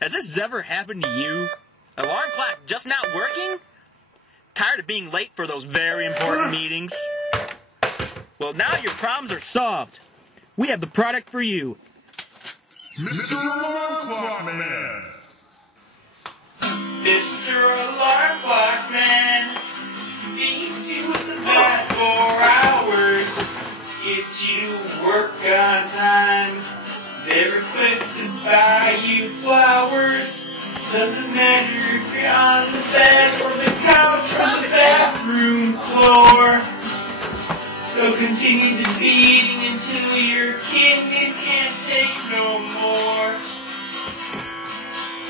Has this ever happened to you? Alarm clock just not working? Tired of being late for those very important meetings? Well, now your problems are solved. We have the product for you. Mr. Alarmclock Man! Mr. Alarmclock Man beats you with the bat for hours, gets you to work on time, never quick to buy you flowers. Doesn't matter if you're on the bed or the couch or the bathroom floor. He'll continue the beating until your kidneys can't take no more.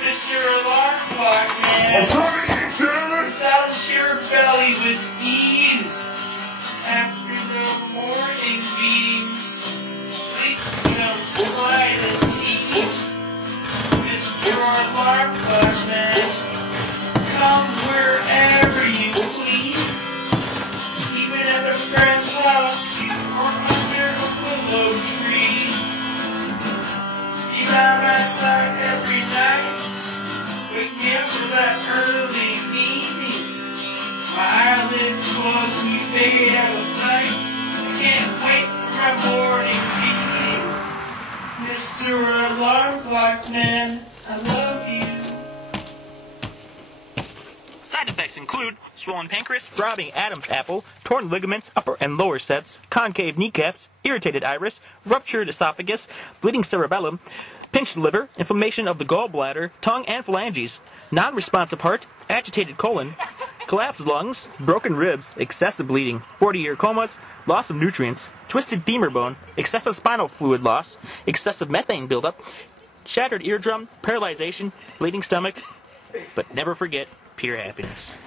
Mr. Alarmclock Man, I'm trying to eat, damn it! massage your belly with ease. After the morning beatings, sleep becomes quite a tease. Mr. Alarmclock Man, come wherever you please. Even at a friend's house or under a willow tree. Be by my side every night. Wake me up for that early meeting. My eyelids close and you fade out of sight. I can't wait for my morning meeting. Mr. Alarmclock Man, I love you. Side effects include swollen pancreas, throbbing Adam's apple, torn ligaments, upper and lower sets, concave kneecaps, irritated iris, ruptured esophagus, bleeding cerebellum, pinched liver, inflammation of the gallbladder, tongue and phalanges, non-responsive heart, agitated colon, collapsed lungs, broken ribs, excessive bleeding, 40-year comas, loss of nutrients, twisted femur bone, excessive spinal fluid loss, excessive methane buildup, shattered eardrum, paralyzation, bleeding stomach, but never forget pure happiness.